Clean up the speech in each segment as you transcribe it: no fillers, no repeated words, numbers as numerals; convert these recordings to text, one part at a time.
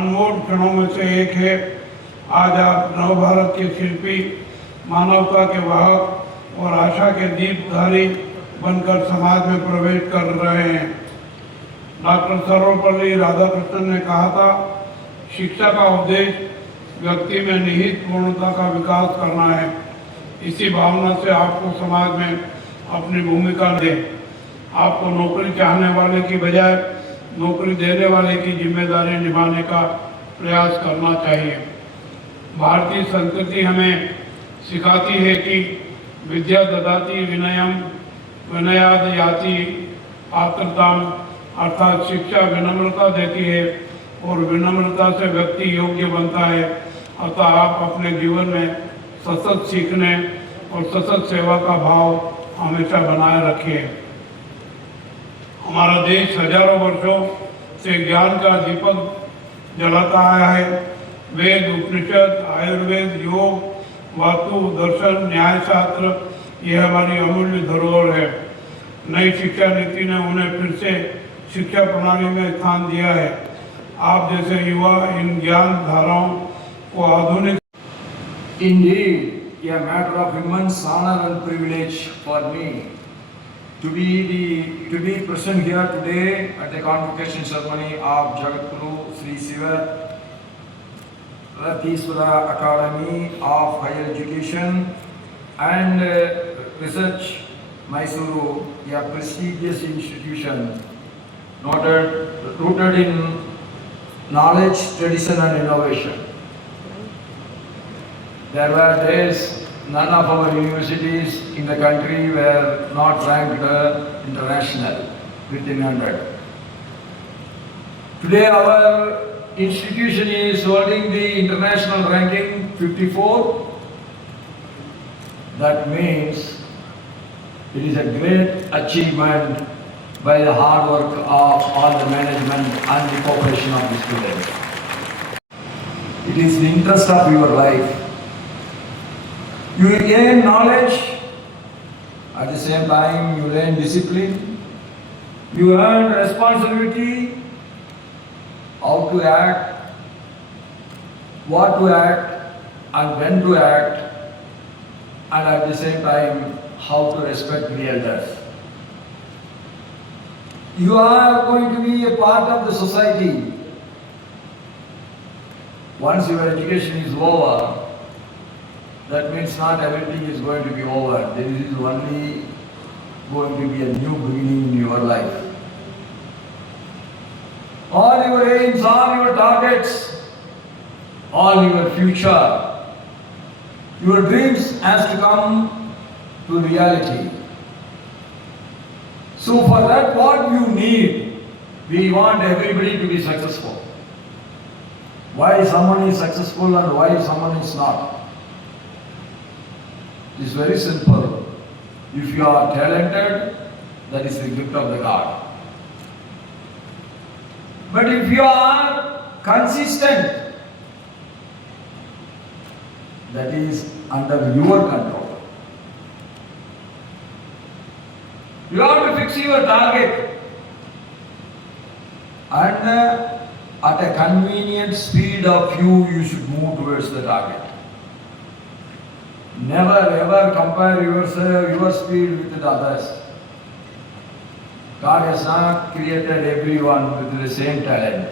अनमोल क्षणों में से एक है। आज आप नव भारत के शिल्पी, मानवता के वाहक और आशा के दीपधारी बनकर समाज में प्रवेश कर रहे हैं। डॉक्टर सर्वपल्ली राधाकृष्णन ने कहा था, शिक्षा का उद्देश्य व्यक्ति में निहित पूर्णता का विकास करना है। इसी भावना से आपको समाज में अपनी भूमिका दें। आपको नौकरी चाहने वाले की बजाय नौकरी देने वाले की जिम्मेदारी निभाने का प्रयास करना चाहिए। भारतीय संस्कृति हमें सिखाती है कि विद्या ददाति विनयम विनयाद याति आर्तताम, अर्थात शिक्षा विनम्रता देती है और विनम्रता से व्यक्ति योग्य बनता है। अतः आप अपने जीवन में सतत सीखने और सतत सेवा का भाव हमेशा बनाए रखिए। हमारा देश हजारों वर्षों से ज्ञान का दीपक जलाता आया है। वेद, उपनिषद, आयुर्वेद, योग, वास्तु, दर्शन, न्यायशास्त्र ये हमारी अमूल्य धरोहर है। नई शिक्षा नीति ने उन्हें फिर से शिक्षा प्रणाली में स्थान दिया है। आप जैसे युवा इन ज्ञान धाराओं को आधुनिक Indeed, a matter of immense honor and privilege for me to be present here today at the convocation ceremony of Jagatguru Sri Siva Ratiswara Academy of Higher Education and Research, Mysuru, a prestigious institution rooted in knowledge, tradition and innovation. There were days none of our universities in the country were not ranked international within 100. Today our institution is holding the international ranking 54. That means it is a great achievement by the hard work of all the management and the cooperation of the students. It is the interest of your life. You gain knowledge, at the same time you learn discipline, you learn responsibility, how to act, what to act and when to act, and at the same time how to respect the elders. You are going to be a part of the society. Once your education is over, that means not everything is going to be over. There is only going to be a new beginning in your life. All your aims, all your targets, all your future, your dreams has to come to reality. So for that, what you need, we want everybody to be successful. Why someone is successful and why someone is not? It's very simple. If you are talented, that is the gift of the God. But if you are consistent, that is under your control. You have to fix your target and at a convenient speed of you should move towards the target. Never ever compare your speed with the others. God has not created everyone with the same talent.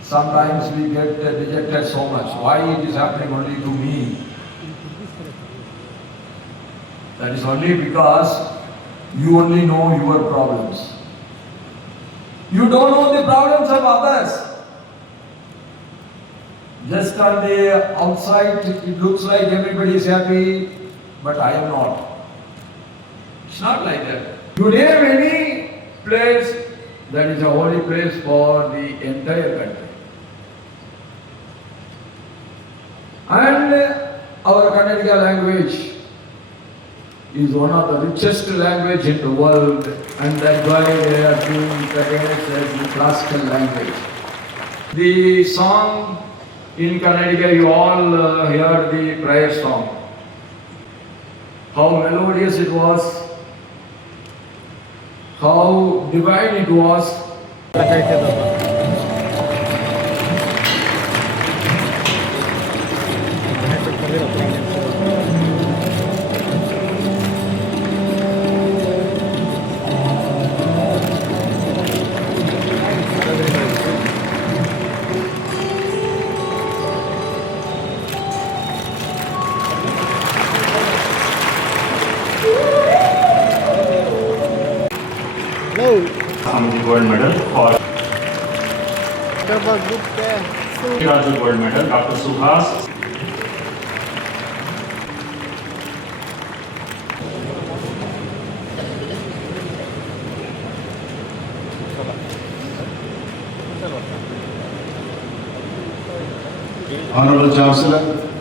Sometimes we get rejected so much. Why it is happening only to me? That is only because you only know your problems. You don't know the problems of others. Just on the outside, it looks like everybody is happy, but I am not. It's not like that. You name any place, that is a holy place for the entire country. And our Kannadiga language is one of the richest language in the world, and that's why they are being recognized as the classical language. The song in Kannadiga, you all heard the prayer song. How melodious it was, how divine it was. Samiti Gold Medal for Raju Gold Medal, Dr. Suhas. Honorable Chancellor,